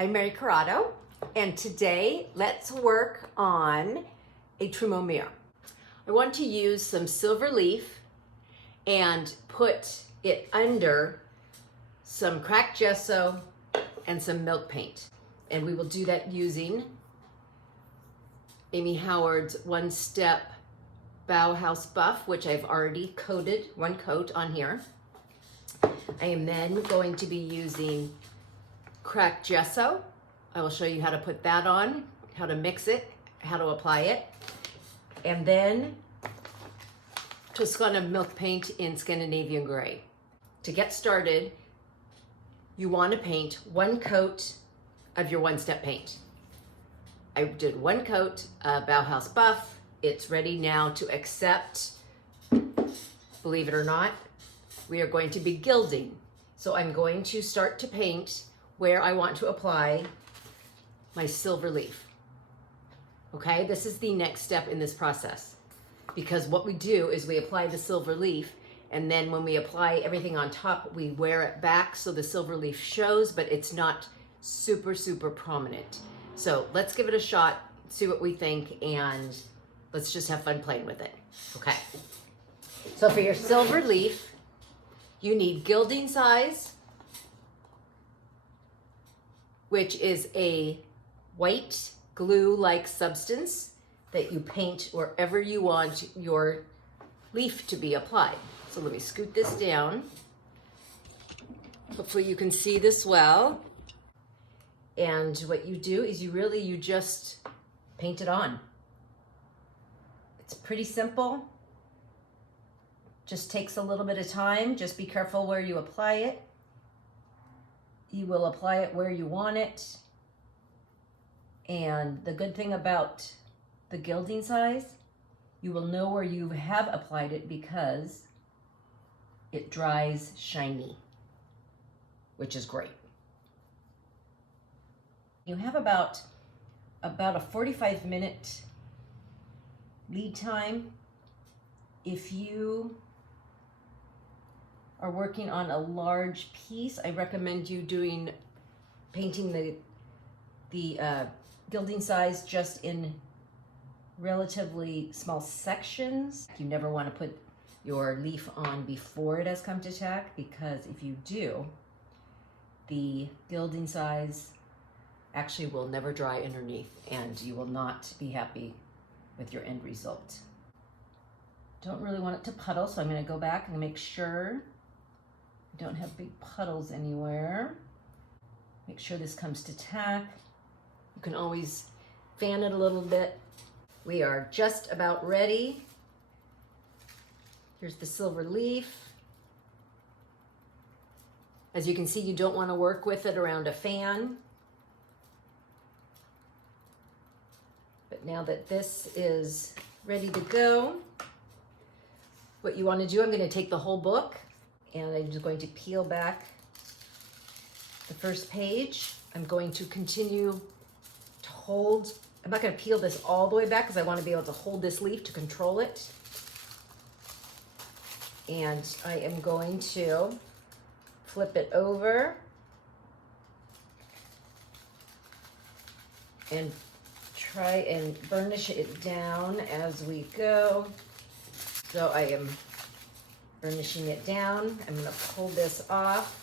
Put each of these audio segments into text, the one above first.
I'm Mary Carrodo, and today let's work on a trumeau mirror. I want to use some silver leaf and put it under some cracked gesso and some milk paint. And we will do that using Amy Howard's One Step Bauhaus Buff, which I've already coated one coat on here. I am then going to be using cracked gesso. I will show you how to put that on, how to mix it, how to apply it. And then Toscana milk paint in Scandinavian gray. To get started, you want to paint one coat of your one-step paint. I did one coat of Bauhaus Buff. It's ready now to accept, believe it or not, we are going to be gilding. So I'm going to start to paint where I want to apply my silver leaf. Okay, this is the next step in this process, because what we do is we apply the silver leaf, and then when we apply everything on top, we wear it back so the silver leaf shows, but it's not super prominent. So let's give it a shot, see what we think, and let's just have fun playing with it. Okay, so for your silver leaf, you need Gilding Size, which is a white glue-like substance that you paint wherever you want your leaf to be applied. So let me scoot this down. Hopefully you can see this well. And what you do is you just paint it on. It's pretty simple. Just takes a little bit of time. Just be careful where you apply it. You will apply it where you want it. And the good thing about the Gilding Size, you will know where you have applied it because it dries shiny, which is great. You have about a 45-minute lead time. If you are working on a large piece, I recommend you painting the Gilding Size just in relatively small sections. You never want to put your leaf on before it has come to tack, because if you do, the Gilding Size actually will never dry underneath and you will not be happy with your end result. Don't really want it to puddle, so I'm going to go back and make sure I don't have big puddles anywhere. Make sure this comes to tack. You can always fan it a little bit. We are just about ready. Here's the silver leaf. As you can see, you don't want to work with it around a fan. But now that this is ready to go, what you want to do, I'm going to take the whole book and I'm just going to peel back the first page. I'm going to continue to hold. I'm not going to peel this all the way back because I want to be able to hold this leaf to control it. And I am going to flip it over and try and burnish it down as we go. So I am burnishing it down. I'm going to pull this off.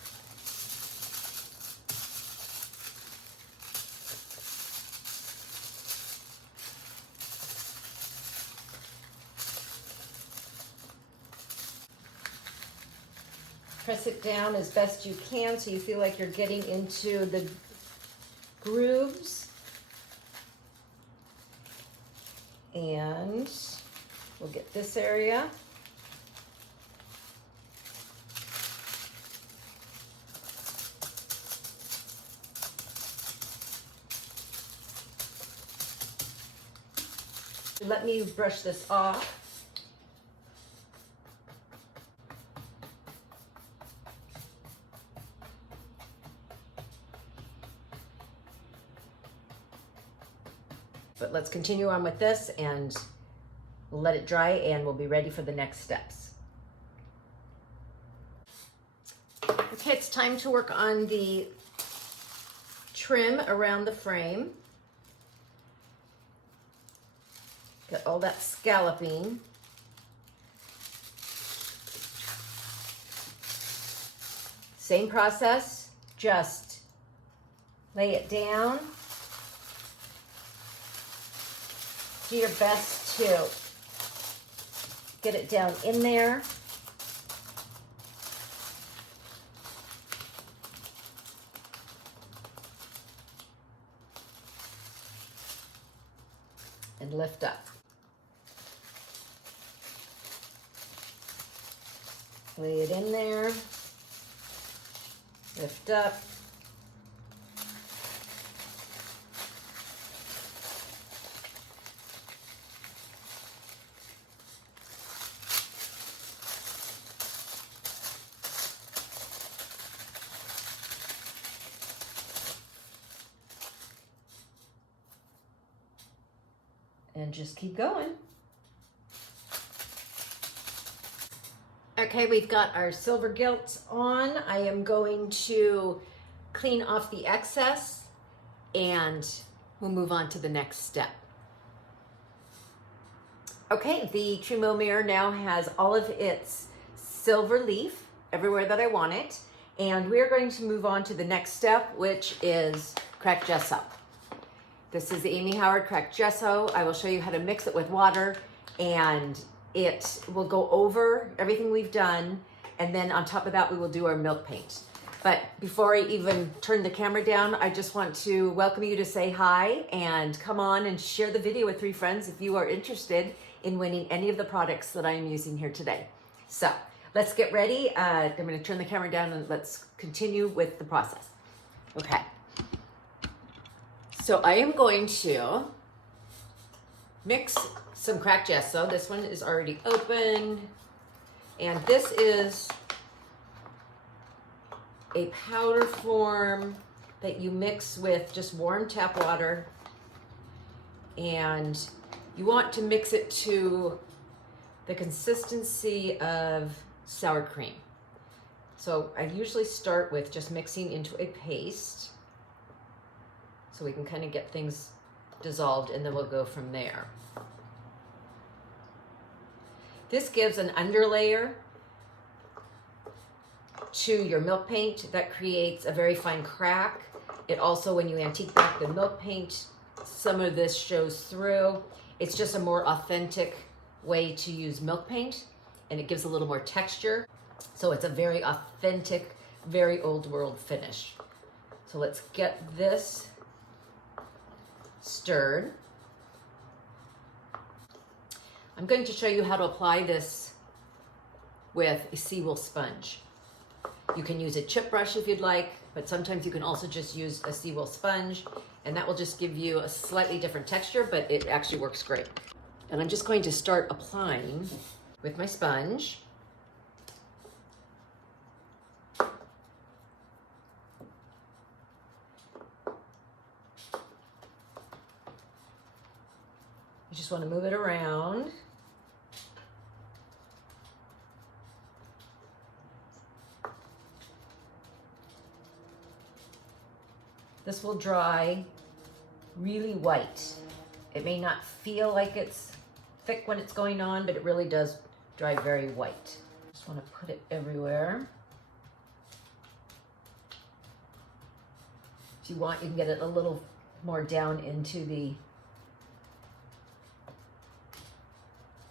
Press it down as best you can so you feel like you're getting into the grooves. And we'll get this area. Let me brush this off. But let's continue on with this and we'll let it dry and we'll be ready for the next steps. Okay, it's time to work on the trim around the frame. Get all that scalloping. Same process, just lay it down. Do your best to get it down in there. And lift up. Lay it in there. Lift up. And just keep going. Okay, we've got our silver gilt on. I am going to clean off the excess and we'll move on to the next step. Okay, the Trimo mirror now has all of its silver leaf everywhere that I want it. And we're going to move on to the next step, which is cracked gesso. This is the Amy Howard cracked gesso. I will show you how to mix it with water, and it will go over everything we've done. And then on top of that, we will do our milk paint. But before I even turn the camera down, I just want to welcome you to say hi and come on and share the video with 3 friends if you are interested in winning any of the products that I am using here today. So let's get ready. I'm going to turn the camera down and let's continue with the process. Okay. So I am going to mix some cracked gesso. This one is already open. And this is a powder form that you mix with just warm tap water. And you want to mix it to the consistency of sour cream. So I usually start with just mixing into a paste, so we can kind of get things dissolved, and then we'll go from there. This gives an underlayer to your milk paint that creates a very fine crack. It also, when you antique back the milk paint, some of this shows through. It's just a more authentic way to use milk paint, and it gives a little more texture. So it's a very authentic, very old world finish. So let's get this stirred. I'm going to show you how to apply this with a seawool sponge. You can use a chip brush if you'd like, but sometimes you can also just use a seawool sponge, and that will just give you a slightly different texture, but it actually works great. And I'm just going to start applying with my sponge. You just want to move it around. This will dry really white. It may not feel like it's thick when it's going on, but it really does dry very white. Just want to put it everywhere. If you want, you can get it a little more down into the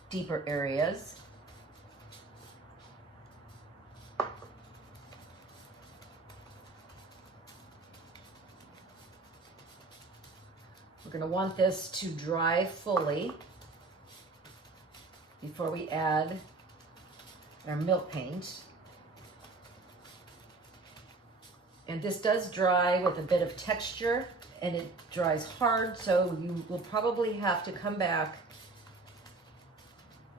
deeper areas. We're going to want this to dry fully before we add our milk paint. And this does dry with a bit of texture, and it dries hard, so you will probably have to come back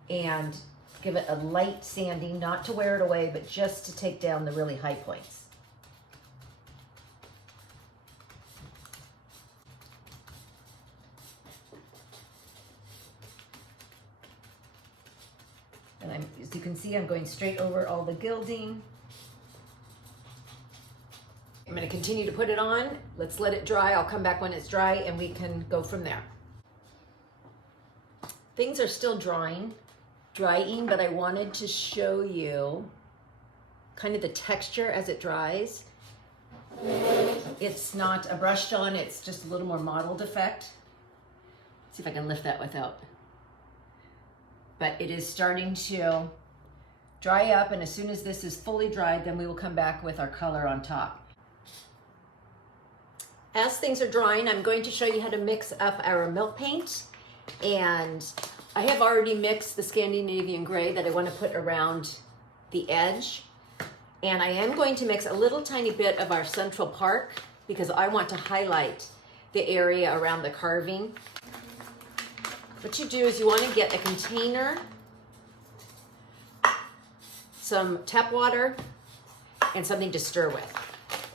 and give it a light sanding, not to wear it away, but just to take down the really high points. And as you can see, I'm going straight over all the gilding. going to continue to put it on. Let's let it dry. I'll come back when it's dry and we can go from there. Things are still drying, but I wanted to show you kind of the texture as it dries. It's not a brushed on, it's just a little more mottled effect. See if I can lift that without. But it is starting to dry up, and as soon as this is fully dried, then we will come back with our color on top. As things are drying, I'm going to show you how to mix up our milk paint. And I have already mixed the Scandinavian gray that I want to put around the edge. And I am going to mix a little tiny bit of our Central Park because I want to highlight the area around the carving. What you do is you want to get a container, some tap water, and something to stir with.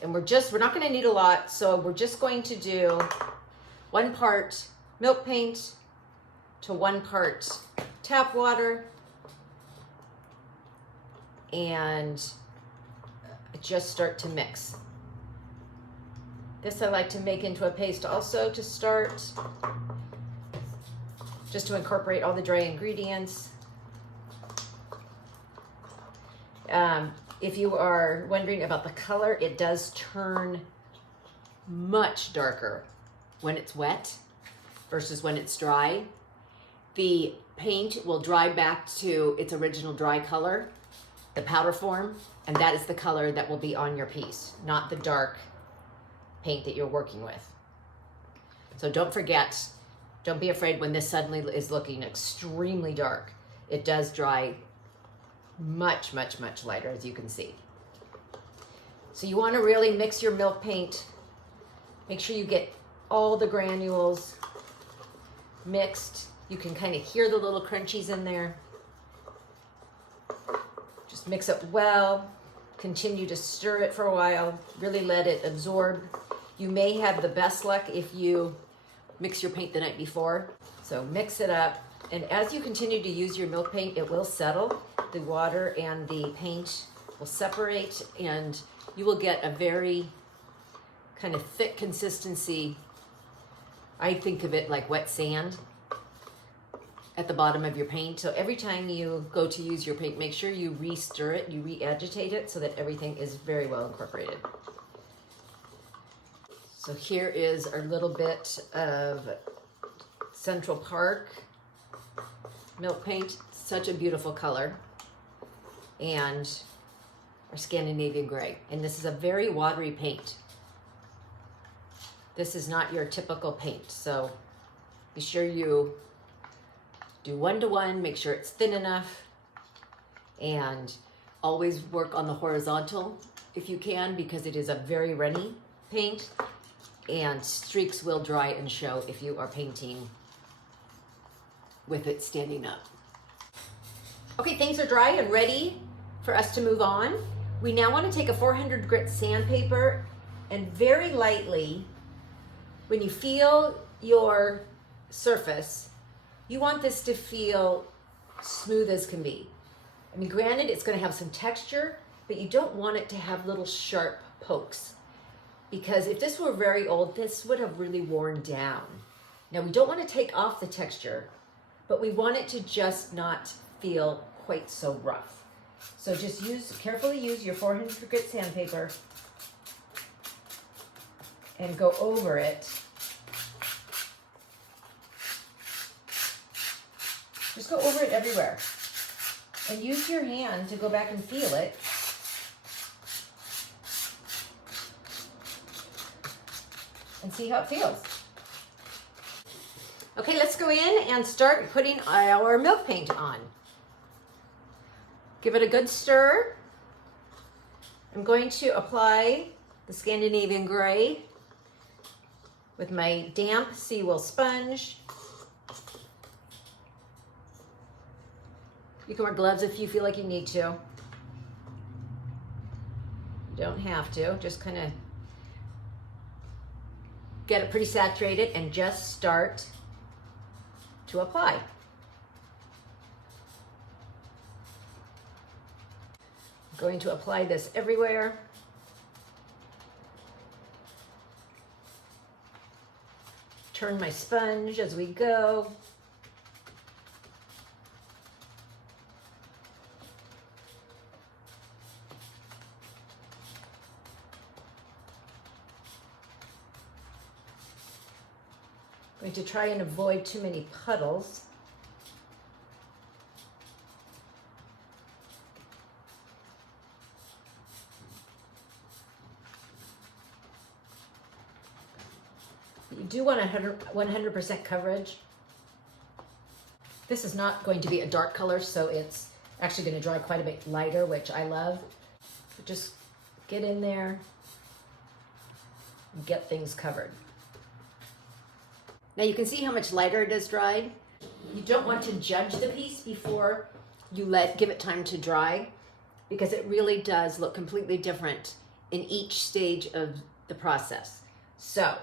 And we're not going to need a lot, so we're just going to do 1 part milk paint to 1 part tap water, and just start to mix. This I like to make into a paste also to start, just to incorporate all the dry ingredients. If you are wondering about the color, it does turn much darker when it's wet versus when it's dry. The paint will dry back to its original dry color, the powder form, and that is the color that will be on your piece, not the dark paint that you're working with. So don't forget, don't be afraid when this suddenly is looking extremely dark. It does dry much, much, much lighter, as you can see. So you want to really mix your milk paint. Make sure you get all the granules mixed. You can kind of hear the little crunchies in there. Just mix it well. Continue to stir it for a while. Really let it absorb. You may have the best luck if you mix your paint the night before. So mix it up. And as you continue to use your milk paint, it will settle. The water and the paint will separate, and you will get a very kind of thick consistency. I think of it like wet sand at the bottom of your paint. So every time you go to use your paint, make sure you re-stir it, you re-agitate it so that everything is very well incorporated. So here is our little bit of Central Park milk paint. Such a beautiful color. And our Scandinavian gray. And this is a very watery paint. This is not your typical paint. So be sure you do 1-to-1, make sure it's thin enough, and always work on the horizontal if you can, because it is a very runny paint and streaks will dry and show if you are painting with it standing up. Okay, things are dry and ready for us to move on. We now want to take a 400 grit sandpaper and very lightly, when you feel your surface, you want this to feel smooth as can be. I mean, granted, it's going to have some texture, but you don't want it to have little sharp pokes, because if this were very old, this would have really worn down. Now, we don't want to take off the texture, but we want it to just not feel quite so rough. So just carefully use your 400 grit sandpaper and go over it. Just go over it everywhere. And use your hand to go back and feel it. And see how it feels. Okay, let's go in and start putting our milk paint on. Give it a good stir. I'm going to apply the Scandinavian gray with my damp seawool sponge. You can wear gloves if you feel like you need to. You don't have to, just kind of get it pretty saturated and just start to apply. I'm going to apply this everywhere. turn my sponge as we go. I'm going to try and avoid too many puddles. You do want 100% coverage. This is not going to be a dark color, so it's actually going to dry quite a bit lighter, which I love. But just get in there and get things covered. Now you can see how much lighter it is dried. You don't want to judge the piece before you give it time to dry, because it really does look completely different in each stage of the process. So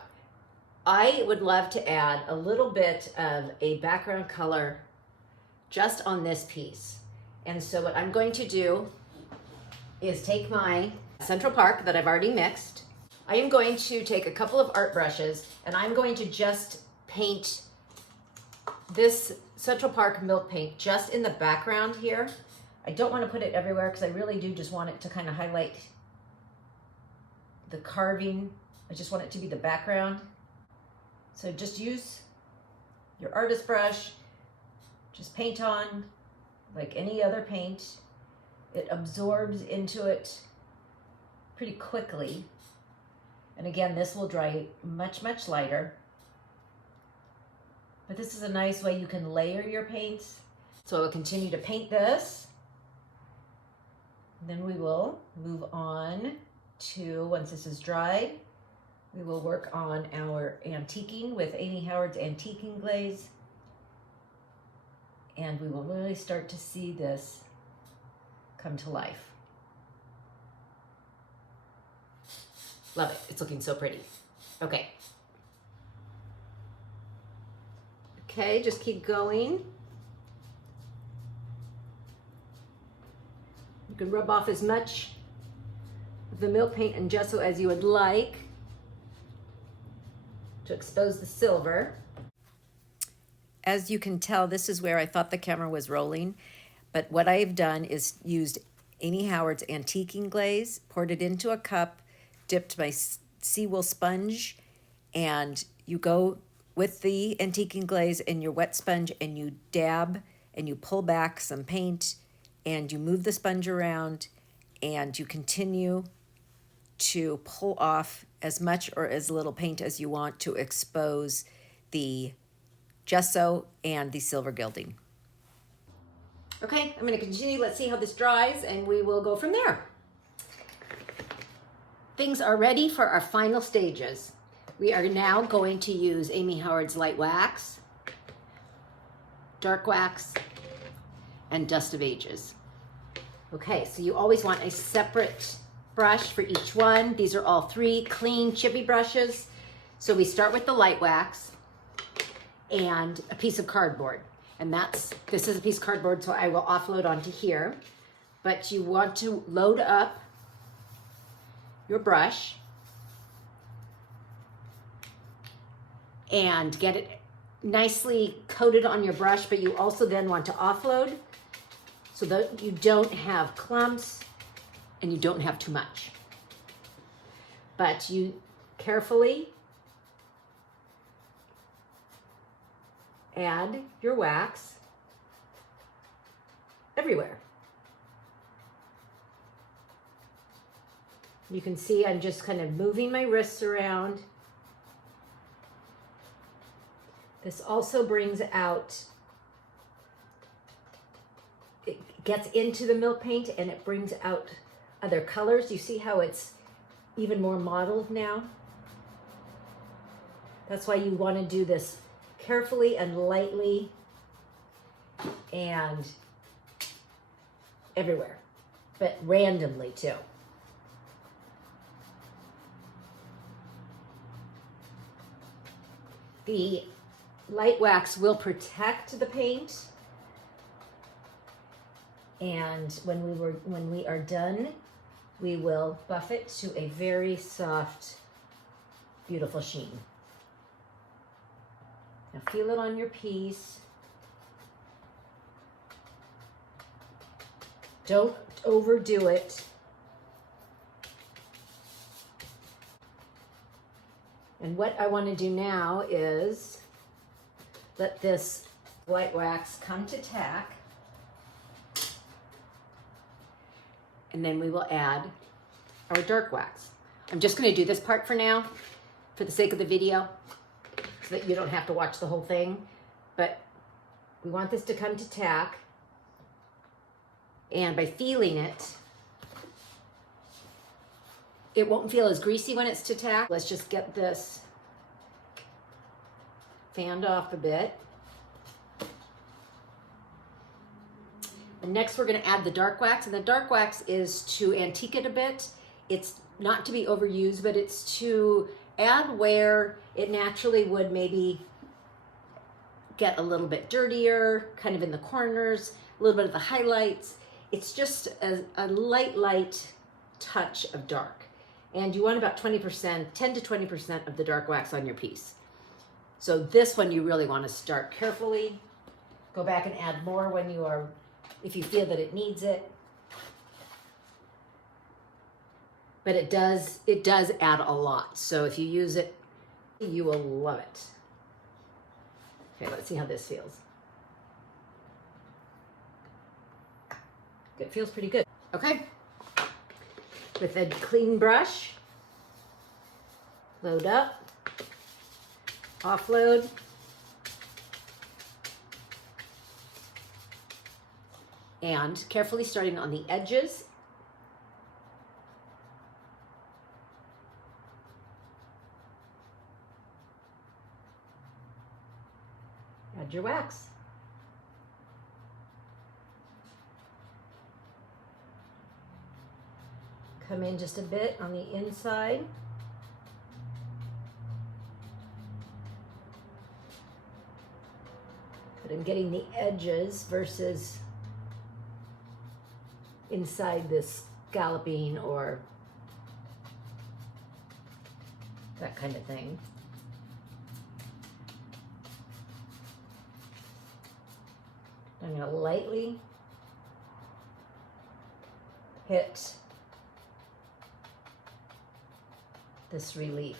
I would love to add a little bit of a background color just on this piece. And so what I'm going to do is take my Central Park that I've already mixed. I am going to take a couple of art brushes, and I'm going to just paint this Central Park milk paint just in the background here. I don't want to put it everywhere because I really do just want it to kind of highlight the carving. I just want it to be the background. So just use your artist brush, just paint on like any other paint. It absorbs into it pretty quickly. And again, this will dry much, much lighter. But this is a nice way you can layer your paints. So I will continue to paint this. Then we will move on to, once this is dried, we will work on our antiquing with Amy Howard's Antiquing Glaze. And we will really start to see this come to life. Love it. It's looking so pretty. Okay. Okay, just keep going. You can rub off as much of the milk paint and gesso as you would like to expose the silver. As you can tell, this is where I thought the camera was rolling, but what I've done is used Amy Howard's Antiquing Glaze, poured it into a cup, dipped my seawool sponge, and you go with the Antiquing Glaze and your wet sponge, and you dab and you pull back some paint and you move the sponge around and you continue to pull off as much or as little paint as you want to expose the gesso and the silver gilding. Okay, I'm going to continue. Let's see how this dries and we will go from there. Things are ready for our final stages. We are now going to use Amy Howard's light wax, dark wax, and dust of ages. Okay, so you always want a separate brush for each one. These are all 3 clean chippy brushes. So we start with the light wax and a piece of cardboard. And this is a piece of cardboard, so I will offload onto here. But you want to load up your brush and get it nicely coated on your brush, but you also then want to offload so that you don't have clumps and you don't have too much. But you carefully add your wax everywhere. You can see I'm just kind of moving my wrists around. This also brings out, it gets into the milk paint and it brings out other colors. You see how it's even more mottled now? That's why you want to do this carefully and lightly and everywhere, but randomly too. The light wax will protect the paint, and when we are done, we will buff it to a very soft, beautiful sheen. Now feel it on your piece. Don't overdo it. And what I want to do now is let this white wax come to tack. And then we will add our dark wax. I'm just going to do this part for now, for the sake of the video, so that you don't have to watch the whole thing. But we want this to come to tack. And by feeling it, it won't feel as greasy when it's to tack. Let's just get this fanned off a bit. And next we're going to add the dark wax, and the dark wax is to antique it a bit. It's not to be overused, but it's to add where it naturally would maybe get a little bit dirtier, kind of in the corners, a little bit of the highlights. It's just a light touch of dark. And you want about 20%, 10 to 20% of the dark wax on your piece. So this one you really want to start carefully. Go back and add more when you are, if you feel that it needs it. But it does add a lot. So if you use it, you will love it. Okay, let's see how this feels. It feels pretty good. Okay. With a clean brush, load up, offload, and carefully starting on the edges, add your wax. Come in just a bit on the inside. But I'm getting the edges versus inside this scalloping or that kind of thing. I'm going to lightly hit this relief.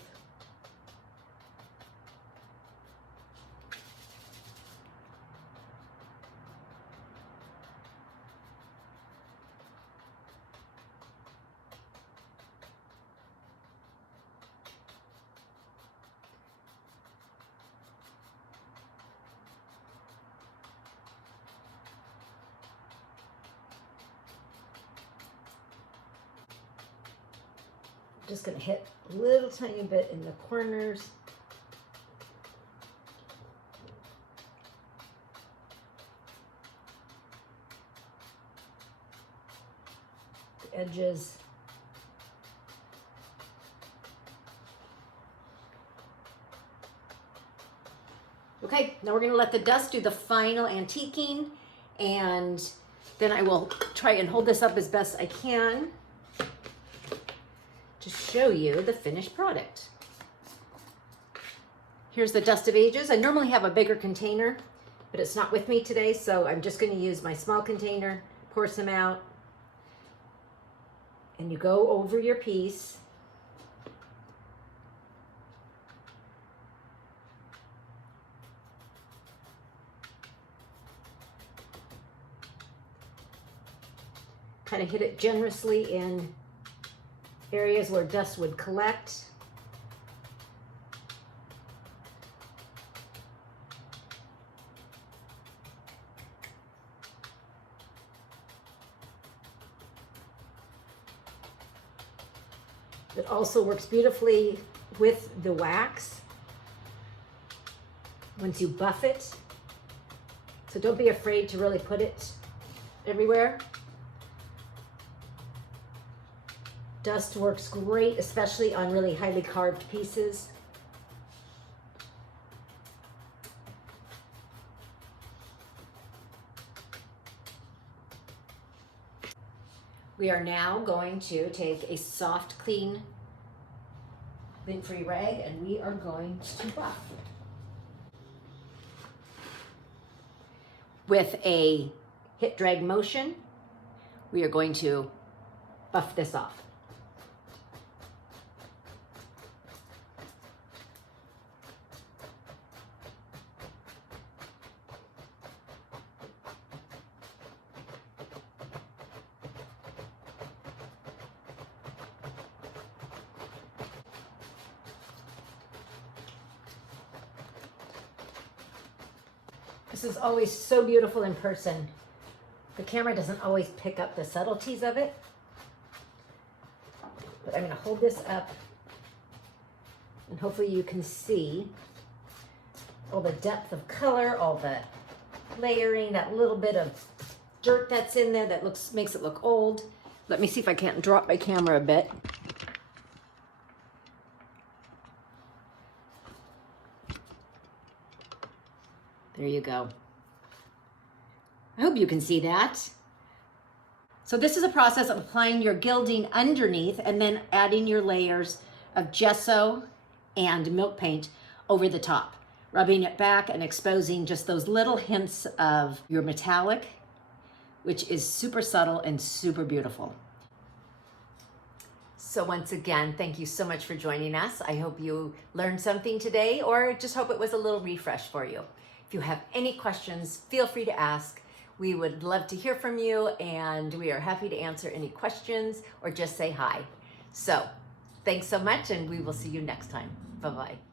Just going to hit a little tiny bit in the corners. The edges. Okay, now we're going to let the dust do the final antiquing, and then I will try and hold this up as best I can to show you the finished product. Here's the Dust of Ages. I normally have a bigger container, but it's not with me today, so I'm just going to use my small container, pour some out, and you go over your piece. Kind of hit it generously in areas where dust would collect. It also works beautifully with the wax once you buff it. So don't be afraid to really put it everywhere. Dust works great, especially on really highly carved pieces. We are now going to take a soft, clean, lint-free rag, and we are going to buff. with a hit drag motion, we are going to buff this off. This is always so beautiful in person. The camera doesn't always pick up the subtleties of it. But I'm going to hold this up and hopefully you can see all the depth of color, all the layering, that little bit of dirt that's in there that makes it look old. Let me see if I can't drop my camera a bit. There you go. I hope you can see that. So this is a process of applying your gilding underneath and then adding your layers of gesso and milk paint over the top, rubbing it back and exposing just those little hints of your metallic, which is super subtle and super beautiful. So once again, thank you so much for joining us. I hope you learned something today, or just hope it was a little refresh for you. If you have any questions, feel free to ask. We would love to hear from you, and we are happy to answer any questions or just say hi. So thanks so much, and we will see you next time. Bye-bye.